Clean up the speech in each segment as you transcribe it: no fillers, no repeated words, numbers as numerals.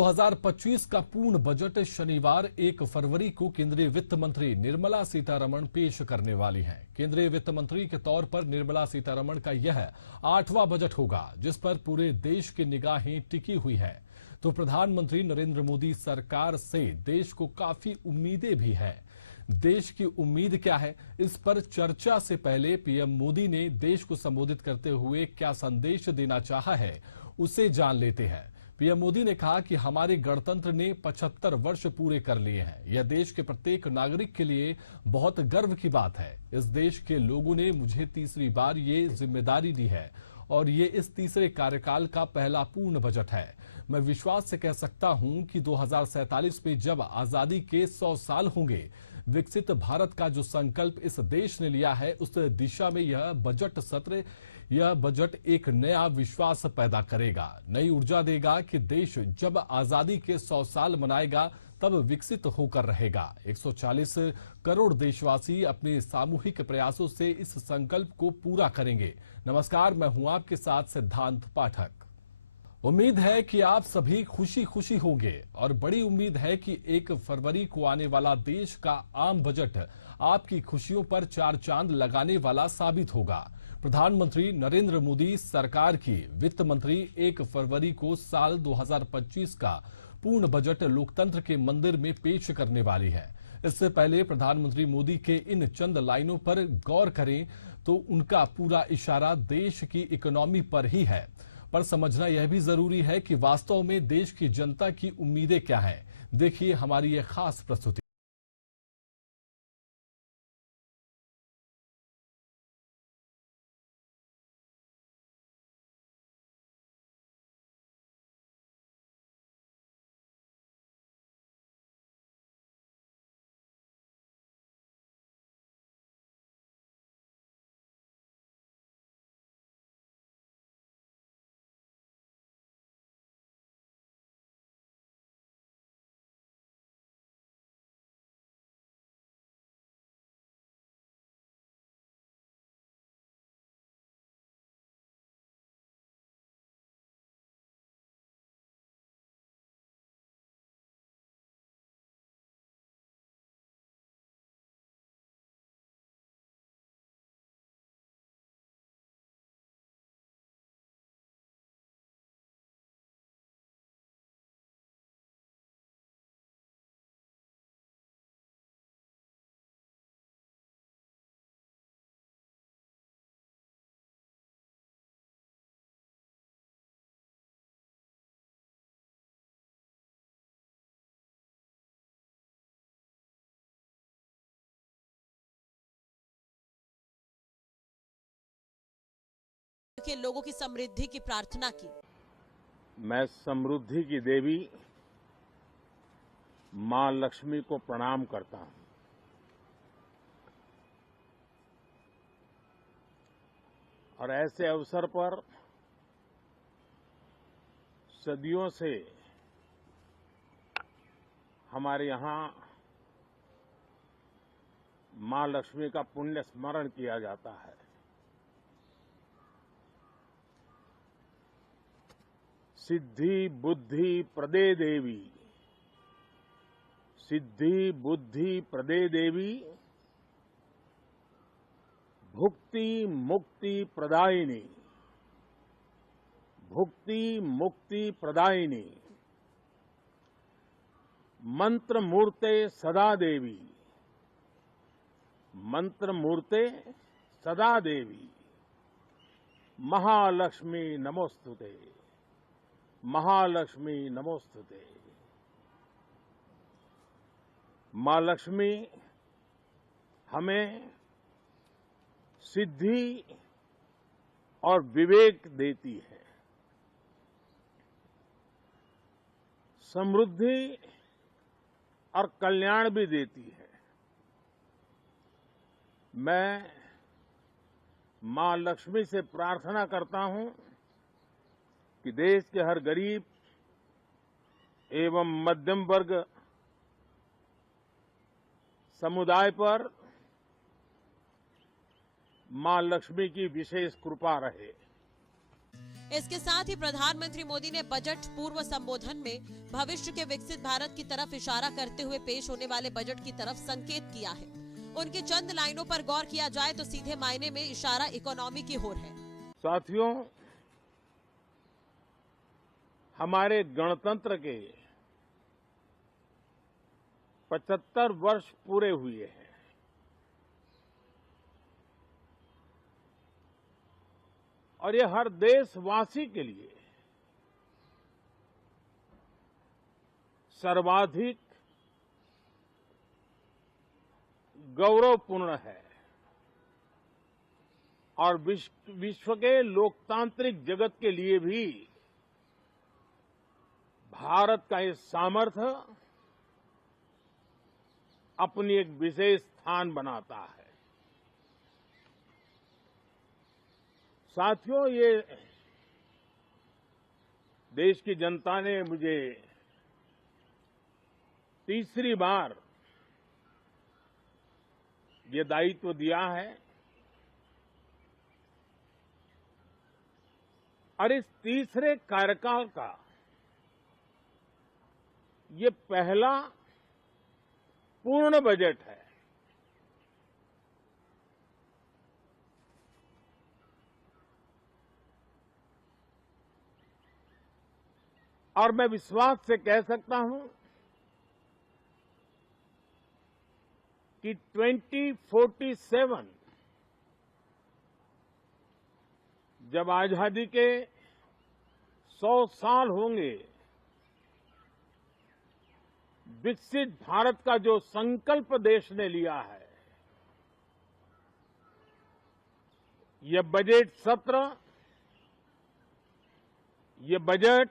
2025 का पूर्ण बजट शनिवार 1 फरवरी को केंद्रीय वित्त मंत्री निर्मला सीतारमण पेश करने वाली हैं। केंद्रीय वित्त मंत्री के तौर पर निर्मला सीतारमण का यह 8वां बजट होगा, जिस पर पूरे देश की निगाहें टिकी हुई है। तो प्रधानमंत्री नरेंद्र मोदी सरकार से देश को काफी उम्मीदें भी हैं। देश की उम्मीद क्या है, इस पर चर्चा से पहले पीएम मोदी ने देश को संबोधित करते हुए क्या संदेश देना चाहा है, उसे जान लेते हैं। पीएम मोदी ने कहा कि हमारे गणतंत्र ने 75 वर्ष पूरे कर लिए हैं। यह देश के प्रत्येक नागरिक के लिए बहुत गर्व की बात है। इस देश के लोगों ने मुझे तीसरी बार ये जिम्मेदारी दी है और ये इस तीसरे कार्यकाल का पहला पूर्ण बजट है। मैं विश्वास से कह सकता हूं कि 2047 में जब आजादी के 100 साल होंगे, विकसित भारत का जो संकल्प इस देश ने लिया है, उस दिशा में यह बजट एक नया विश्वास पैदा करेगा, नई ऊर्जा देगा कि देश जब आजादी के 100 साल मनाएगा तब विकसित होकर रहेगा। 140 करोड़ देशवासी अपने सामूहिक प्रयासों से इस संकल्प को पूरा करेंगे। नमस्कार, मैं हूं आपके साथ सिद्धांत पाठक। उम्मीद है कि आप सभी खुशी खुशी होंगे और बड़ी उम्मीद है कि 1 फरवरी को आने वाला देश का आम बजट आपकी खुशियों पर चार चांद लगाने वाला साबित होगा। प्रधानमंत्री नरेंद्र मोदी सरकार की वित्त मंत्री 1 फरवरी को साल 2025 का पूर्ण बजट लोकतंत्र के मंदिर में पेश करने वाली है। इससे पहले प्रधानमंत्री मोदी के इन चंद लाइनों पर गौर करें तो उनका पूरा इशारा देश की इकोनॉमी पर ही है। पर समझना यह भी जरूरी है कि वास्तव में देश की जनता की उम्मीदें क्या हैं। देखिए हमारी यह खास प्रस्तुति। के लोगों की समृद्धि की प्रार्थना की। मैं समृद्धि की देवी मां लक्ष्मी को प्रणाम करता हूं। और ऐसे अवसर पर सदियों से हमारे यहां मां लक्ष्मी का पुण्य स्मरण किया जाता है। सिद्धि बुद्धि प्रदे देवी, सिद्धि बुद्धि प्रदे देवी, भुक्ति मुक्ति प्रदायिनी, भुक्ति मुक्ति प्रदायिनी, मंत्र मूर्ते सदा देवी, मंत्र मूर्ते सदा देवी, महालक्ष्मी नमोस्तुते, महालक्ष्मी नमोस्तुते। मां लक्ष्मी हमें सिद्धि और विवेक देती है, समृद्धि और कल्याण भी देती है। मैं मां लक्ष्मी से प्रार्थना करता हूं कि देश के हर गरीब एवं मध्यम वर्ग समुदाय पर मां लक्ष्मी की विशेष कृपा रहे। इसके साथ ही प्रधानमंत्री मोदी ने बजट पूर्व संबोधन में भविष्य के विकसित भारत की तरफ इशारा करते हुए पेश होने वाले बजट की तरफ संकेत किया है। उनकी चंद लाइनों पर गौर किया जाए तो सीधे मायने में इशारा इकोनॉमी की ओर है। साथियों, हमारे गणतंत्र के 75 वर्ष पूरे हुए हैं। और ये हर देशवासी के लिए सर्वाधिक गौरवपूर्ण है और विश्व के लोकतांत्रिक जगत के लिए भी भारत का ये सामर्थ्य अपनी एक विशेष स्थान बनाता है। साथियों, ये देश की जनता ने मुझे तीसरी बार ये दायित्व दिया है और इस तीसरे कार्यकाल का ये पहला पूर्ण बजट है। और मैं विश्वास से कह सकता हूं कि 2047 जब आजादी के 100 साल होंगे, विकसित भारत का जो संकल्प देश ने लिया है, ये बजट सत्र, ये बजट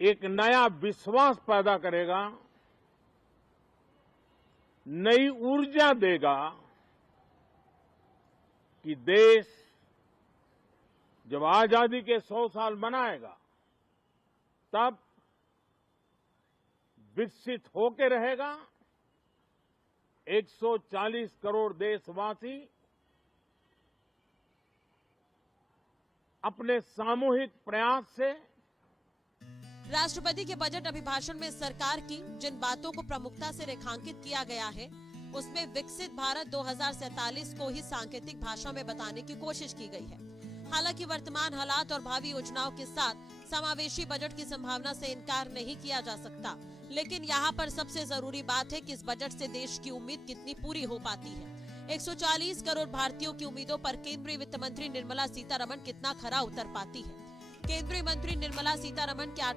एक नया विश्वास पैदा करेगा, नई ऊर्जा देगा कि देश जब आजादी के 100 साल मनाएगा तब विकसित होकर रहेगा। 140 करोड़ देशवासी अपने सामूहिक प्रयास से राष्ट्रपति के बजट अभिभाषण में सरकार की जिन बातों को प्रमुखता से रेखांकित किया गया है, उसमें विकसित भारत 2047 को ही सांकेतिक भाषा में बताने की कोशिश की गई है। हालांकि वर्तमान हालात और भावी योजनाओं के साथ समावेशी बजट की संभावना से इनकार नहीं किया जा सकता, लेकिन यहाँ पर सबसे जरूरी बात है कि इस बजट से देश की उम्मीद कितनी पूरी हो पाती है। 140 करोड़ भारतीयों की उम्मीदों पर केंद्रीय वित्त मंत्री निर्मला सीतारमण कितना खरा उतर पाती है। केंद्रीय मंत्री निर्मला सीतारमण के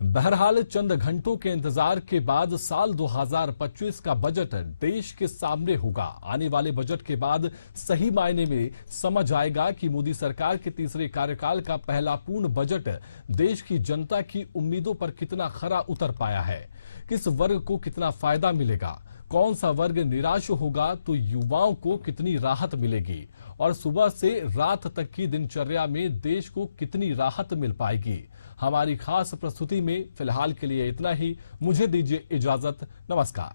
बहरहाल चंद घंटों के इंतजार के बाद साल 2025 का बजट देश के सामने होगा। आने वाले बजट के बाद सही मायने में समझ आएगा कि मोदी सरकार के तीसरे कार्यकाल का पहला पूर्ण बजट देश की जनता की उम्मीदों पर कितना खरा उतर पाया है, किस वर्ग को कितना फायदा मिलेगा, कौन सा वर्ग निराश होगा तो युवाओं को कितनी राहत मिलेगी और सुबह से रात तक की दिनचर्या में देश को कितनी राहत मिल पाएगी। हमारी खास प्रस्तुति में फिलहाल के लिए इतना ही। मुझे दीजिए इजाजत। नमस्कार।